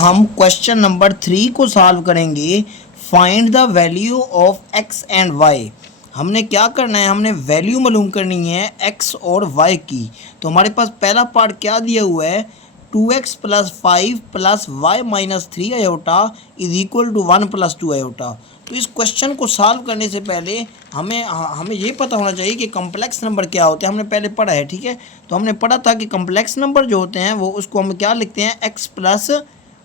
हम question number 3 को solve करेंगे। Find the value of x and y. हमने क्या करना है, हमने वैल्यू मालूम करनी है एक्स और वाई की। तो हमारे पास पहला पार्ट क्या दिया हुआ है, 2x plus 5 plus y minus 3 iota is equal to 1 plus 2 iota. तो इस क्वेश्चन को सॉल्व करने से पहले हमें ये पता होना चाहिए कि कम्प्लेक्स नंबर क्या होते हैं। हमने पहले पढ़ा है, ठीक है। तो हमने पढ़ा था कि कम्प्लेक्स नंबर जो होते हैं वो उसको हम क्या लिखते हैं, एक्स प्लस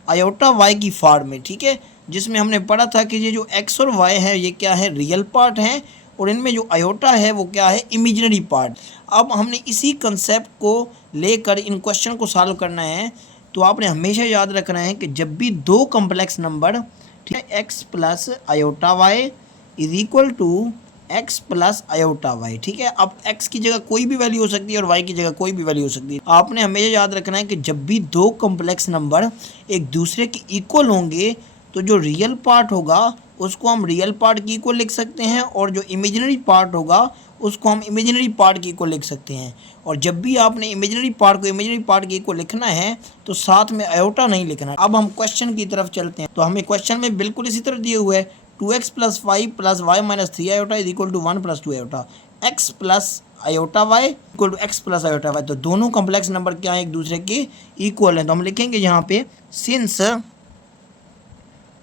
आयोटा वाई की फॉर्म में, ठीक है। जिसमें हमने पढ़ा था कि ये जो एक्स और वाई है ये क्या है, रियल पार्ट है, और इनमें जो आयोटा है वो क्या है, इमेजिनरी पार्ट। अब हमने इसी कंसेप्ट को लेकर इन क्वेश्चन को सॉल्व करना है। तो आपने हमेशा याद रखना है कि जब भी दो कम्प्लेक्स नंबर, ठीक है, x plus iota y is equal to x plus iota y, ठीक है। अब एक्स की जगह कोई भी वैल्यू हो सकती है और वाई की जगह कोई भी वैल्यू हो सकती है। आपने हमेशा याद रखना है कि जब भी दो कम्प्लेक्स नंबर एक दूसरे के इक्वल होंगे तो जो रियल पार्ट होगा उसको हम रियल पार्ट की इक्वल लिख सकते हैं, और जो इमेजिनरी पार्ट होगा उसको हम इमेजिनरी पार्ट की इक्वल लिख सकते हैं। और जब भी आपने इमेजिनरी पार्ट को इमेजिनरी पार्ट की इक्वल लिखना है तो साथ में आयोटा नहीं लिखना है। अब हम क्वेश्चन की तरफ चलते हैं। तो हमें क्वेश्चन में बिल्कुल इसी तरह दिए हुए है, 2x plus 5 plus y minus 3 iota is equal to 1 plus 2 iota, x plus iota y equal to x plus iota y. तो दोनों कॉम्प्लेक्स नंबर क्या है, एक दूसरे के इक्वल हैं। तो हम लिखेंगे यहाँ पे, since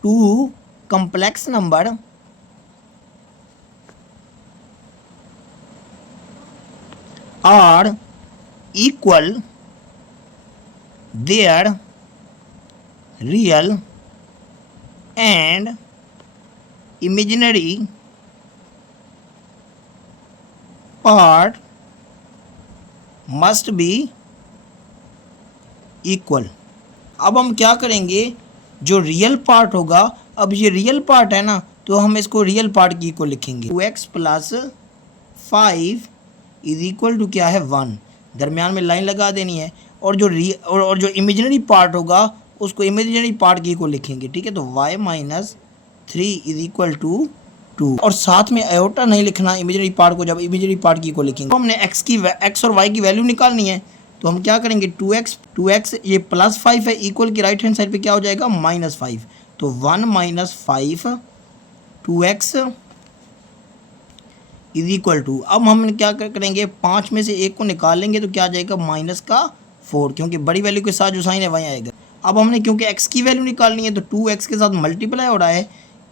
to complex number are equal, their real and imaginary part must be equal। अब हम क्या करेंगे, जो रियल पार्ट होगा, अब ये रियल पार्ट है ना, तो हम इसको रियल पार्ट की इक्वल लिखेंगे। 2x plus 5 is equal to क्या है, 1। दरमियान में लाइन लगा देनी है, और जो इमेजिनरी पार्ट होगा उसको इमेजिनरी पार्ट की इक्वल लिखेंगे, ठीक है। तो y minus 3 is equal to 2, और साथ में आयोटा नहीं लिखना इमेजिनरी पार्ट को, जब इमेजिनरी पार्ट की इक्वल लिखेंगे। तो हमने एक्स और वाई की वैल्यू निकालनी है। तो हम क्या करेंगे, 2x ये प्लस 5 है, इक्वल की राइट हैंड साइड पे क्या हो जाएगा, माइनस 5। तो 1 minus 5 2x is equal to, अब हम क्या करेंगे, 5 में से एक को निकाल लेंगे तो क्या आ जाएगा, माइनस का 4, क्योंकि बड़ी वैल्यू के साथ जो साइन है वहीं आएगा। अब हमने क्योंकि x की वैल्यू निकालनी है तो 2x के साथ मल्टीप्लाई हो रहा है,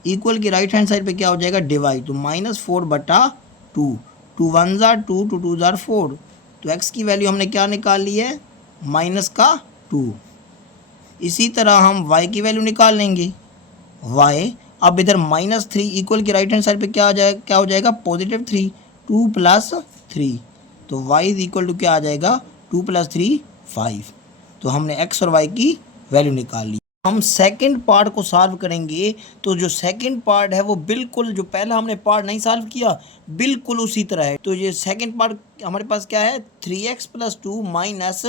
इक्वल की राइट हैंड साइड पे क्या हो जाएगा, डिवाइड। तो -4/2, 2 1 जार 2, 2 2 जार 4। तो x की वैल्यू हमने क्या निकाल ली है, -2। इसी तरह हम y की वैल्यू निकाल लेंगे, y। अब इधर -3 इक्वल की राइट हैंड साइड पे क्या हो जाएगा, +3, 2 + 3। तो y इज इक्वल टू क्या आ जाएगा, 2 + 3 5। तो हमने x और y की वैल्यू निकाल ली। हम सेकंड पार्ट को सॉल्व करेंगे। तो जो सेकंड पार्ट है वो बिल्कुल, जो पहला हमने पार्ट नहीं सॉल्व किया, बिल्कुल उसी तरह है। तो ये सेकंड पार्ट हमारे पास क्या है, 3x + 2 minus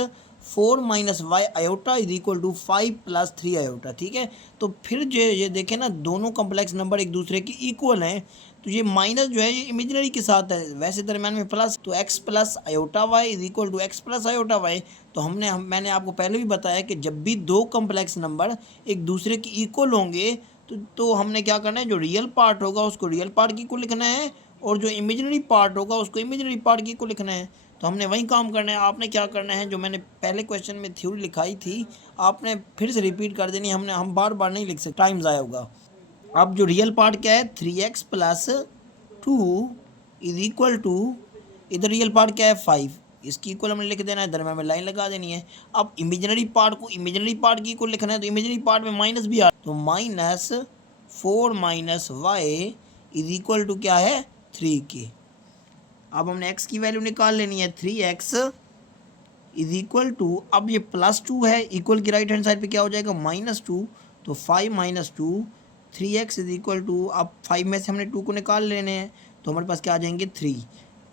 4 minus y iota is equal to 5 + 3 iota, ठीक है। तो फिर ये देखें ना, दोनों कम्प्लेक्स नंबर एक दूसरे के इक्वल हैं। तो ये माइनस जो है ये इमेजिनरी के साथ है, वैसे दरम्यान में प्लस। तो x plus iota y is equal to x plus iota y. तो मैंने आपको पहले भी बताया कि जब भी दो कम्प्लेक्स नंबर एक दूसरे के इक्वल होंगे तो हमने क्या करना है, जो रियल पार्ट होगा उसको रियल पार्ट की इक्वल लिखना है, और जो इमेजिनरी पार्ट होगा उसको इमेजिनरी पार्ट की इक्वल लिखना है। तो हमने वही काम करना है। आपने क्या करना है, जो मैंने पहले क्वेश्चन में थ्योरी लिखाई थी आपने फिर से रिपीट कर देनी। हम बार बार नहीं लिख सकते, टाइम ज़ाया होगा। अब जो रियल पार्ट क्या है, 3x + 2 इज इक्वल टू, इधर रियल पार्ट क्या है, 5। इसकी इक्वल हमने लिख देना है, दरम्यान में लाइन लगा देनी है। अब इमेजिनरी पार्ट को इमेजिनरी पार्ट की इक्वल लिखना है, तो इमेजिनरी पार्ट में माइनस भी आ, तो -4 minus y is equal to क्या है, 3 के। अब हमने x की वैल्यू निकाल लेनी है, 3x इज इक्वल टू, अब ये +2 है, इक्वल की राइट हैंड साइड पे क्या हो जाएगा, -2। तो 5 - 2, 3x इज इक्वल टू, अब 5 में से हमने 2 को निकाल लेने हैं तो हमारे पास क्या आ जाएंगे, 3।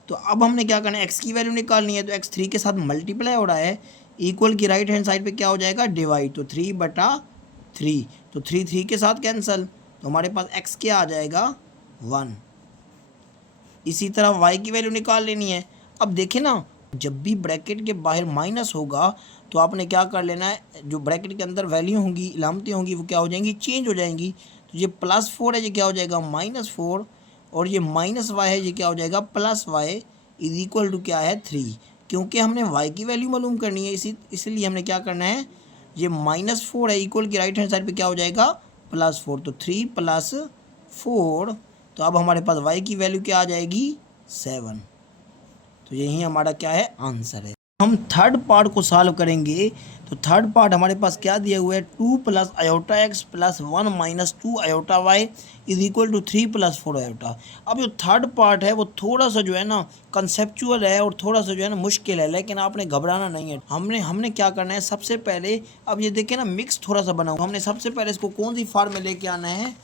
तो अब हमने क्या करना है, x की वैल्यू निकालनी है। तो x 3 के साथ मल्टीप्लाई हो रहा है, इक्वल की राइट हैंड साइड पे क्या हो जाएगा, डिवाइड। तो 3/3, तो 3 3 के साथ कैंसिल, तो हमारे पास x क्या आ जाएगा, 1। इसी तरह y की वैल्यू निकाल लेनी है। अब देखें ना, जब भी ब्रैकेट के बाहर माइनस होगा तो आपने क्या कर लेना है, जो ब्रैकेट के अंदर वैल्यू होंगी, इलामतें होंगी, वो क्या हो जाएंगी, चेंज हो जाएंगी। तो ये +4 है, ये क्या हो जाएगा -4, और ये -y है, ये क्या हो जाएगा +y इज इक्वल टू क्या है 3। क्योंकि हमने y की वैल्यू मालूम करनी है, इसलिए हमने क्या करना है, ये -4 है, इक्वल की राइट हैंड साइड पे क्या हो जाएगा +4, तो 3 + 4, तो अब हमारे पास y की वैल्यू क्या आ जाएगी 7। तो यही हमारा क्या है आंसर है। हम थर्ड पार्ट को सॉल्व करेंगे। तो थर्ड पार्ट हमारे पास क्या दिया हुआ है, 2 + i(x) + 1 - 2 i(y) is equal to 3 + 4 i। अब जो थर्ड पार्ट है वो थोड़ा सा जो है ना कंसेप्चुअल है और थोड़ा सा जो है ना मुश्किल है, लेकिन आपने घबराना नहीं है। हमने हमने क्या करना है, सबसे पहले अब ये देखिए ना मिक्स थोड़ा सा बना हुआ, हमने सबसे पहले इसको कौन सी फॉर्म में लेके आना है,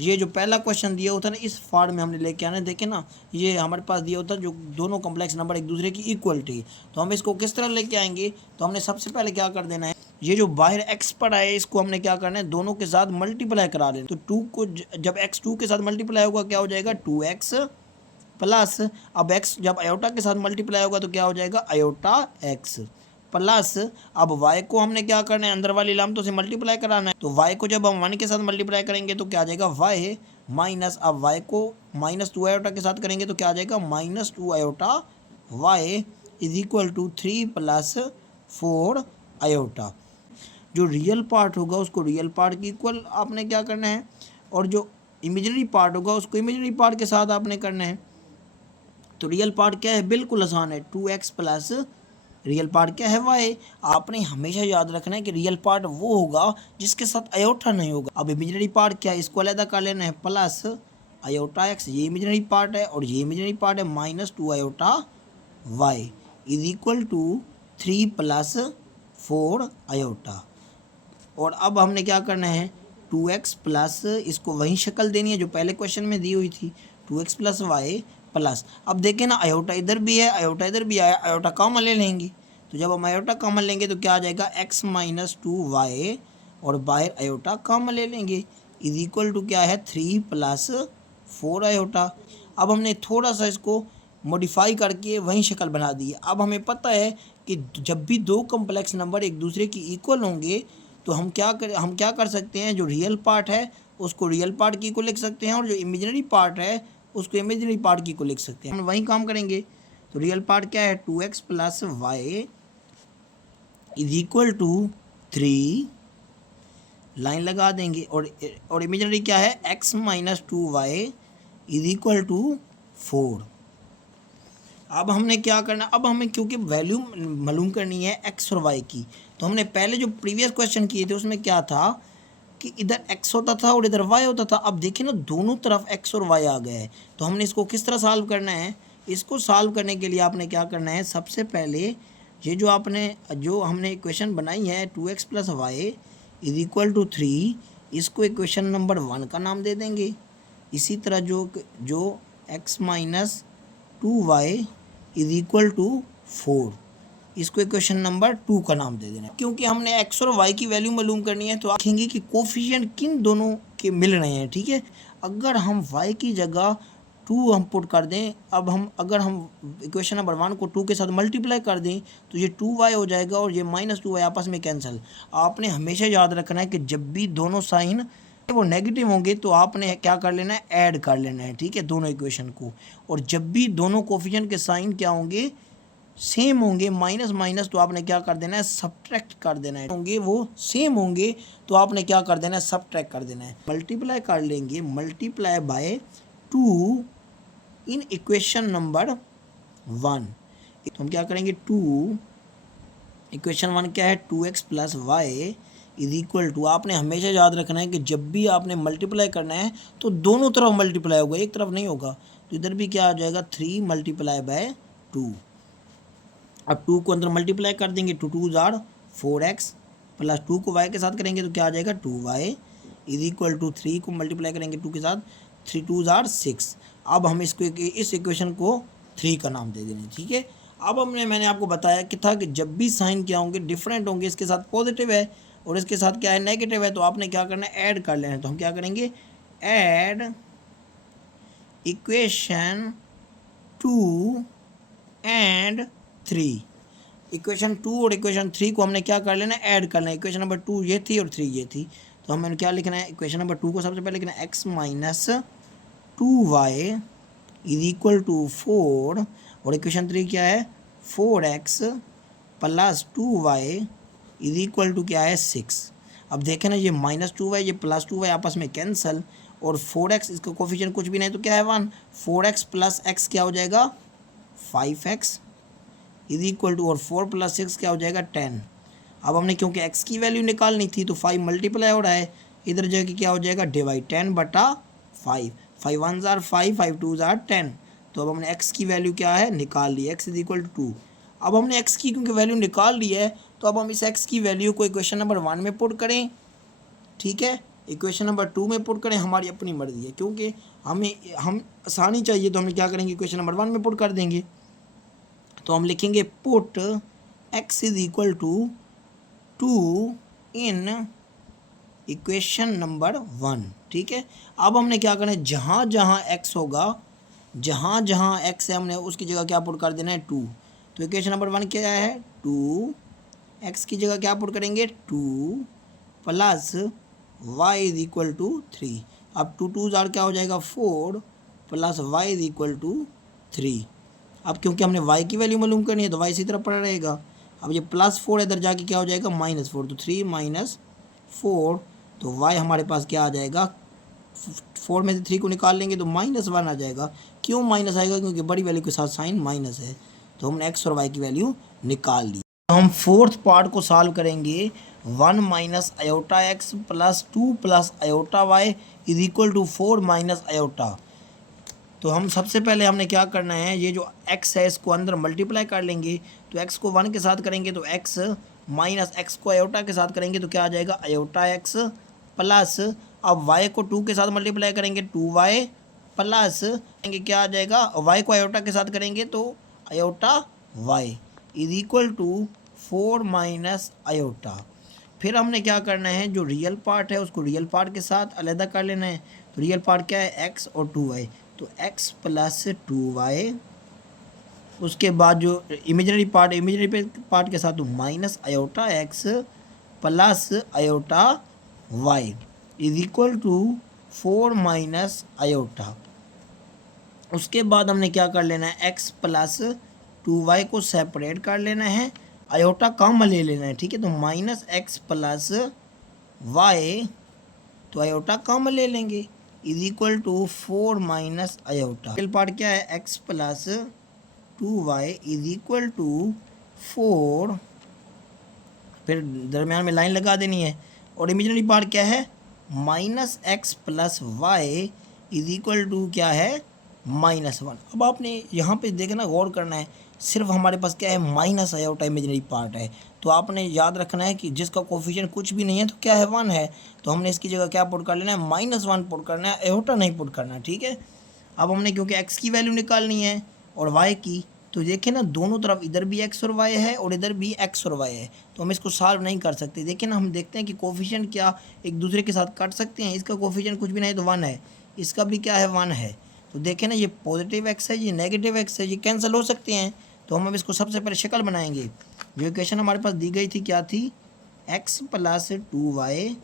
ये जो पहला क्वेश्चन दिया होता है ना इस फॉर्म में हमने लेके आना है। देखें ना, ये हमारे पास दिया होता है जो दोनों कॉम्प्लेक्स नंबर एक दूसरे की इक्वलिटी, तो हम इसको किस तरह लेके आएंगे, तो हमने सबसे पहले क्या कर देना है, ये जो बाहर x पड़ा है इसको हमने क्या करना है, दोनों के साथ मल्टीप्लाई करा देना। तो 2 को जब x 2 के साथ मल्टीप्लाई होगा क्या हो जाएगा 2x प्लस, अब x जब आयोटा के साथ मल्टीप्लाई होगा तो क्या हो जाएगा आयोटा x प्लस, अब y को हमने क्या करना है, अंदर वाली लामतों से मल्टीप्लाई कराना है। तो y को जब हम 1 के साथ मल्टीप्लाई करेंगे तो क्या आ जाएगा y माइनस, अब y को -2 आयोटा के साथ करेंगे तो क्या आ जाएगा -2 iota y is equal to 3 + 4 iota. जो रियल पार्ट होगा उसको रियल पार्ट की इक्वल आपने क्या करना है, और जो इमेजिनरी पार्ट होगा उसको इमेजिनरी पार्ट के साथ आपने करना है। तो रियल पार्ट क्या है, बिल्कुल आसान है, 2x प्लस रियल पार्ट क्या है y। आपने हमेशा याद रखना है कि रियल पार्ट वो होगा जिसके साथ आयोटा नहीं होगा। अब इमेजिनरी पार्ट क्या है, इसको अलग कर लेना है, प्लस आयोटा x, ये इमेजिनरी पार्ट है, और ये इमेजिनरी पार्ट है -2 iota y is equal to 3 + 4 iota. और अब हमने क्या करना है, 2x प्लस, इसको वही शक्ल देनी है जो पहले क्वेश्चन में दी हुई थी, 2x + y प्लस, अब देखें ना आयोटा इधर भी है, आयोटा इधर भी आया, आयोटा कॉमन ले लेंगे। तो जब हम आयोटा कॉमन लेंगे तो क्या आ जाएगा x - 2y, और बाहर आयोटा कॉमन ले लेंगे इज इक्वल टू क्या है 3 + 4 आयोटा। अब हमने थोड़ा सा इसको मॉडिफाई करके वही शक्ल बना दी है। अब हमें पता है कि जब भी दो कॉम्प्लेक्स नंबर एक दूसरे की इक्वल होंगे तो हम क्या कर सकते हैं, जो रियल पार्ट है उसको रियल पार्ट की को लिख सकते हैं, और जो इमेजिनरी पार्ट है उसको इमेजिनरी पार्ट की को लिख सकते हैं। हम वही काम करेंगे। तो रियल पार्ट क्या है 2x + y is equal to 3, line लगा देंगे, और इमेजिनरी क्या है x - 2y is equal to 4। अब हमने क्या करना, अब हमें क्योंकि वैल्यू मालूम करनी है x और y की, तो हमने पहले जो प्रीवियस क्वेश्चन किए थे उसमें क्या था कि इधर x होता था और इधर y होता था। अब देखिए ना दोनों तरफ x और y आ गए हैं, तो हमने इसको किस तरह सॉल्व करना है, इसको सॉल्व करने के लिए आपने क्या करना है, सबसे पहले ये जो हमने इक्वेशन बनाई है 2x + y is equal to 3, इसको इक्वेशन नंबर 1 का नाम दे देंगे। इसी तरह जो x - 2y is equal to 4, इसको इक्वेशन नंबर 2 का नाम दे देना। क्योंकि हमने x और y की वैल्यू मालूम करनी है तो आप देखेंगे कि कोफिशिएंट किन दोनों के मिल रहे हैं, ठीक है। अगर हम y की जगह 2 हम पुट कर दें, अगर हम इक्वेशन नंबर 1 को 2 के साथ मल्टीप्लाई कर दें तो ये 2y हो जाएगा, और ये -2y आपस में कैंसिल। आपने हमेशा याद रखना है कि जब भी दोनों साइन वो नेगेटिव होंगे तो आपने क्या कर लेना है, ऐड कर लेना है, ठीक है, दोनों इक्वेशन को। और जब भी दोनों कोफिशिएंट के साइन क्या होंगे, सेम होंगे, माइनस माइनस, तो आपने क्या कर देना है, सब्ट्रैक्ट कर देना है। होंगे वो सेम होंगे तो आपने क्या कर देना है, सब्ट्रैक्ट कर देना है। मल्टीप्लाई कर लेंगे, multiply by 2 in equation number 1। तो हम क्या करेंगे, 2 इक्वेशन 1 क्या है 2x + y is equal to, आपने हमेशा याद रखना है कि जब भी आपने मल्टीप्लाई करना है तो दोनों तरफ मल्टीप्लाई होगा, एक तरफ नहीं होगा। तो इधर भी क्या आ जाएगा 3 × 2। अब 2 को अंदर मल्टीप्लाई कर देंगे, 2 2 ज़ार 4x, प्लस 2 को y के साथ करेंगे तो क्या आ जाएगा 2y इज इक्वल टू 3 को मल्टीप्लाई करेंगे 2 के साथ, 3 2 ज़ार 6। अब हम इस इक्वेशन को 3 का नाम दे देंगे, ठीक है। अब मैंने आपको बताया कि था कि जब भी साइन क्या होंगे, डिफरेंट होंगे, इसके साथ पॉजिटिव है और इसके साथ क्या है, नेगेटिव है, तो आपने क्या करना है, ऐड कर लेना है। तो हम क्या करेंगे, ऐड इक्वेशन 2 एंड 3। इक्वेशन 2 और इक्वेशन 3 को हमने क्या कर लेना है, ऐड करना है। इक्वेशन नंबर 2 ये थी और 3 ये थी, तो हमें क्या लिखना है, इक्वेशन नंबर 2 को सबसे पहले लिखना है x minus 2y is equal to 4, और इक्वेशन 3 क्या है, 4x plus 2y is equal to क्या है, 6। अब देखें ना, ये -2y ये +2y आपस में कैंसल, और 4x इसका कोफिशिएंट कुछ भी नहीं तो क्या है 1, 4x प्लस x क्या हो जाएगा 5x इज इक्वल टू, और 4 + 6 क्या हो जाएगा 10। अब हमने क्योंकि x की वैल्यू निकालनी थी तो 5 मल्टीप्लाई हो रहा है, इधर जाके क्या हो जाएगा divide 10/5, 5 1s are 5, 5 2s are 10। तो अब हमने x की वैल्यू क्या है निकाल ली, x इज इक्वल टू 2। अब हमने x की क्योंकि वैल्यू निकाल ली है, तो अब हम इस x की वैल्यू को इक्वेशन नंबर 1 में पुट करें, ठीक है, इक्वेशन नंबर 2 में पुट करें, हमारी अपनी मर्जी है, क्योंकि हम आसानी चाहिए तो हम क्या करेंगे, इक्वेशन नंबर 1 में पुट कर देंगे। तो हम लिखेंगे put x is equal to 2 in equation number 1, ठीक है। अब हमने क्या करना है, जहाँ जहाँ x होगा, जहाँ जहाँ x है हमने उसकी जगह क्या पुट कर देना है 2। तो इक्वेशन नंबर 1 क्या है 2, x की जगह क्या पुट करेंगे 2 plus y is equal to 3। अब 2 2s क्या हो जाएगा 4 plus y is equal to 3। अब क्योंकि हमने y की वैल्यू मालूम करनी है तो y इसी तरह पड़ा रहेगा। अब ये +4 इधर जाके क्या हो जाएगा -4, तो 3 - 4, तो y हमारे पास क्या आ जाएगा, 4 में से 3 को निकाल लेंगे तो -1 आ जाएगा। क्यों माइनस आएगा, क्योंकि बड़ी वैल्यू के साथ साइन माइनस है, तो हमने x और y की वैल्यू निकाल ली। हम फोर्थ पार्ट को सॉल्व करेंगे, 1 minus iota x plus 2 plus iota y is equal to 4 minus iota. तो हम सबसे पहले हमने क्या करना है, ये जो x है इसको अंदर मल्टीप्लाई कर लेंगे, तो x को 1 के साथ करेंगे तो x माइनस x को आयोटा के साथ करेंगे तो क्या आ जाएगा आयोटा x प्लस, अब y को 2 के साथ मल्टीप्लाई करेंगे 2y प्लस क्या आ जाएगा, y को आयोटा के साथ करेंगे तो iota y is equal to 4 minus iota. फिर हमने क्या करना है, जो रियल पार्ट है उसको रियल पार्ट के साथ अलग कर लेना है। तो रियल पार्ट क्या है x और 2y, तो x प्लस 2y, उसके बाद जो इमेजनरी पार्ट के साथ तो minus iota x plus iota y is equal to 4 minus iota. उसके बाद हमने क्या कर लेना है, x प्लस 2y को सेपरेट कर लेना है, आयोटा कॉमन ले लेना है, ठीक है। तो -x प्लस y, तो आयोटा कॉमन ले लेंगे, is equal to 4 minus iota. Real part क्या है x plus 2y is equal to 4, फिर दरम्यान में लाइन लगा देनी है, और इमेजिनरी पार्ट क्या है -x plus y is equal to क्या है -1। अब आपने यहाँ पे देखना, गौर करना है, सिर्फ हमारे पास क्या है माइनस आयोटा इमेजिनरी पार्ट है, तो आपने याद रखना है कि जिसका कोफिशिएंट कुछ भी नहीं है तो क्या है 1 है, तो हमने इसकी जगह क्या पुट कर लेना है -1 पुट करना है, आयोटा नहीं पुट करना है, ठीक है। अब हमने क्योंकि x की वैल्यू निकालनी है और y की, तो देखिए ना दोनों तरफ इधर भी x और y है और इधर भी x और y है, तो हम इसको सॉल्व नहीं कर सकते। देखिए ना, हम देखते हैं कि कोफिशिएंट क्या एक दूसरे के साथ काट सकते हैं, इसका कोफिशिएंट कुछ भी नहीं तो 1 है, इसका भी क्या है 1 है, तो देखें ना ये पॉजिटिव x है, ये नेगेटिव x है, ये कैंसिल हो सकते हैं। तो हम अब इसको सबसे पहले शक्ल बनाएंगे। जो इक्वेशन हमारे पास दी गई थी क्या थी, x plus 2y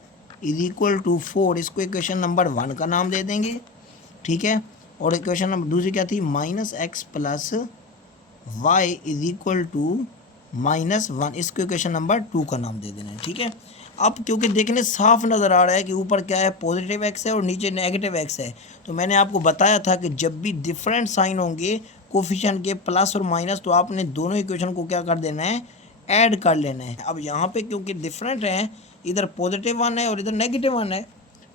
is equal to 4, इसको इक्वेशन नंबर 1 का नाम दे देंगे, ठीक है। और इक्वेशन नंबर दूसरी क्या थी, -x plus y is equal to -1, इसको इक्वेशन नंबर 2 का नाम दे देना है, ठीक है। अब क्योंकि देखने साफ नज़र आ रहा है कि ऊपर क्या है पॉजिटिव x है और नीचे नेगेटिव x है, तो मैंने आपको बताया था कि जब भी डिफरेंट साइन होंगे कोफिशिएंट के प्लस और माइनस, तो आपने दोनों इक्वेशन को क्या कर देना है ऐड कर लेना है। अब यहाँ पे क्योंकि डिफरेंट हैं, इधर पॉजिटिव 1 है और इधर नेगेटिव 1 है,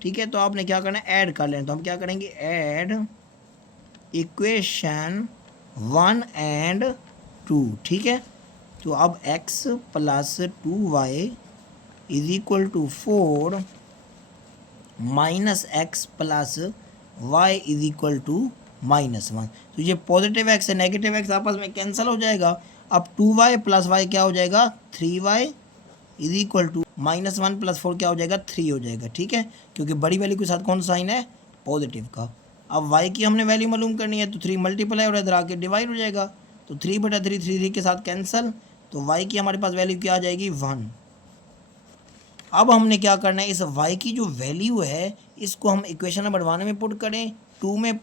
ठीक है, तो आपने क्या करना है ऐड कर लेना। तो हम क्या करेंगे, ऐड इक्वेशन 1 एंड 2, ठीक है। तो अब x plus 2y is equal to 4 minus x plus y is equal to -1, तो ये पॉजिटिव x है नेगेटिव x आपस में कैंसिल हो जाएगा। अब 2y प्लस y क्या हो जाएगा 3y is equal to -1 plus 4 क्या हो जाएगा 3 हो जाएगा, ठीक है, क्योंकि बड़ी वैल्यू के साथ कौन सा साइन है पॉजिटिव का। अब y की हमने वैल्यू मालूम करनी है, तो 3 मल्टीप्लाई और इधर आके डिवाइड हो जाएगा, तो 3/3 3 के साथ कैंसिल, तो y की हमारे पास वैल्यू क्या आ जाएगी 1। अब हमने क्या करना है, इस y की जो वैल्यू है इसको हम इक्वेशन नंबर 1 में पुट करें, 2 में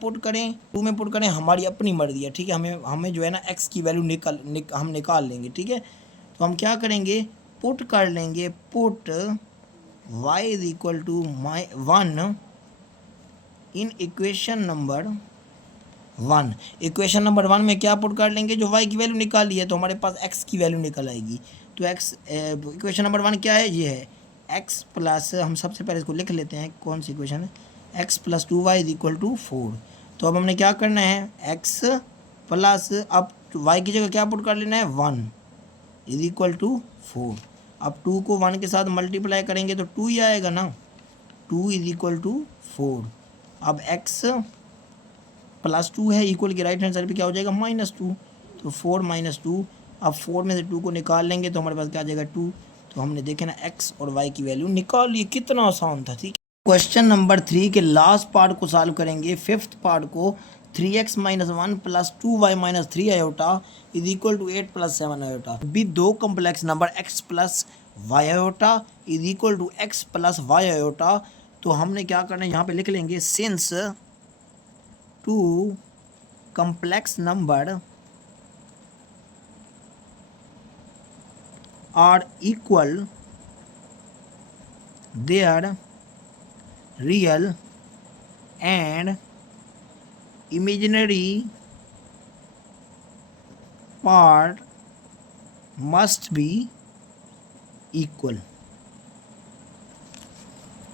पुट करें, हमारी अपनी मर्जी है, ठीक है। हमें जो है ना x की वैल्यू हम निकाल लेंगे, ठीक है। तो हम क्या करेंगे, पुट कर लेंगे, put y is equal to 1 in equation number 1। Equation number 1 में क्या पुट कर लेंगे, जो y की वैल्यू निकाली है तो हमारे पास x की वैल्यू निकल आएगी। तो x इक्वेशन नंबर 1 क्या है, ये है x प्लस, हम सबसे पहले इसको लिख लेते हैं, कौन सी इक्वेशन है, x plus 2y is equal to 4। तो अब हमने क्या करना है, x प्लस, अब y की जगह क्या पुट कर लेना है 1 इज इक्वल टू 4। अब 2 को 1 के साथ मल्टीप्लाई करेंगे तो 2 ही आएगा ना, 2 इज इक्वल टू 4। अब x प्लस 2 है, इक्वल की राइट हैंड साइड पे क्या हो जाएगा -2, तो 4 - 2। अब 4 में से 2 को निकाल लेंगे तो हमारे पास क्या आ जाएगा 2। तो हमने देखे ना x और y की वैल्यू निकाल ली, कितना आसान था, ठीक है। क्वेश्चन नंबर 3 के लास्ट पार्ट को सॉल्व करेंगे, फिफ्थ पार्ट को। 3x - 1 plus 2y - 3 iota is equal to 8 + 7 iota. भी दो complex number x plus y iota is equal to x plus y iota. तो हमने क्या करना है, यहाँ पे लिख लेंगे, since 2 complex number are equal, their real and imaginary part must be equal।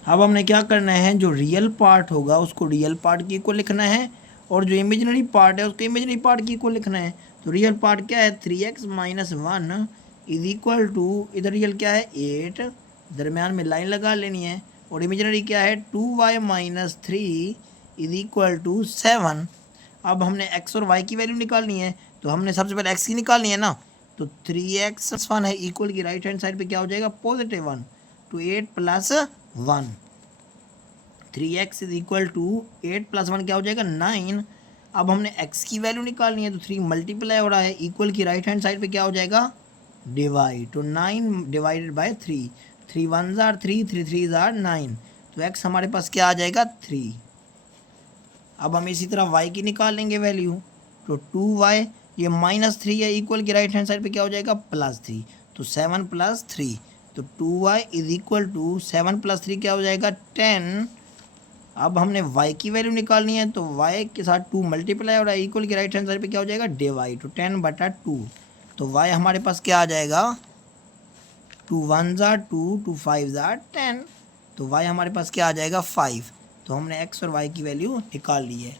अब हमने क्या करना है, जो रियल पार्ट होगा उसको रियल पार्ट की इक्वल लिखना है, और जो इमेजिनरी पार्ट है उसको इमेजिनरी पार्ट की इक्वल लिखना है। तो रियल पार्ट क्या है, 3x - 1 इज इक्वल टू, इधर रियल क्या है 8, दरमियान में लाइन लगा लेनी है, और इमेजिनरी क्या है 2y - 3 इज इक्वल टू 7। अब हमने x और y की वैल्यू निकालनी है, तो हमने सबसे पहले x की निकालनी है ना, तो 3x + 1 है, इक्वल की राइट हैंड साइड पे क्या हो जाएगा +1, तो 8 + 1, 3x इज इक्वल टू 8 + 1 क्या हो जाएगा 9। अब हमने x की वैल्यू निकालनी है, तो 3 मल्टीप्लाई हो रहा है, इक्वल की राइट हैंड साइड पे क्या हो जाएगा डिवाइड, तो 9 divided by 3, 3 1s are 3, 3 3s are 9, तो x हमारे पास क्या आ जाएगा 3। अब हम इसी तरह y की निकाल लेंगे वैल्यू, तो 2y, ये -3 है, इक्वल की राइट हैंड साइड पे क्या हो जाएगा +3, तो 7 + 3, तो 2y इज इक्वल टू 7 + 3 क्या हो जाएगा 10। अब हमने y की वैल्यू निकालनी है, तो y के साथ 2 मल्टीप्लाई हो रहा है, इक्वल की राइट हैंड साइड पे क्या हो जाएगा डिवाइड, तो 10/2, तो y हमारे पास क्या आ जाएगा 2 1s are 2, 2 5s are 10, तो y हमारे पास क्या आ जाएगा 5। तो हमने x और y की वैल्यू निकाल ली है।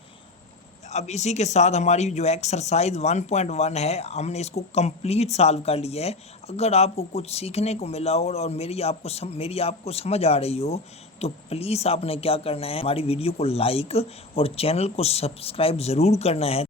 अब इसी के साथ हमारी जो एक्सरसाइज 1.1 है हमने इसको कंप्लीट सॉल्व कर लिया है। अगर आपको कुछ सीखने को मिला और मेरी आपको समझ आ रही हो तो प्लीज़ आपने क्या करना है, हमारी वीडियो को लाइक और चैनल को सब्सक्राइब ज़रूर करना है।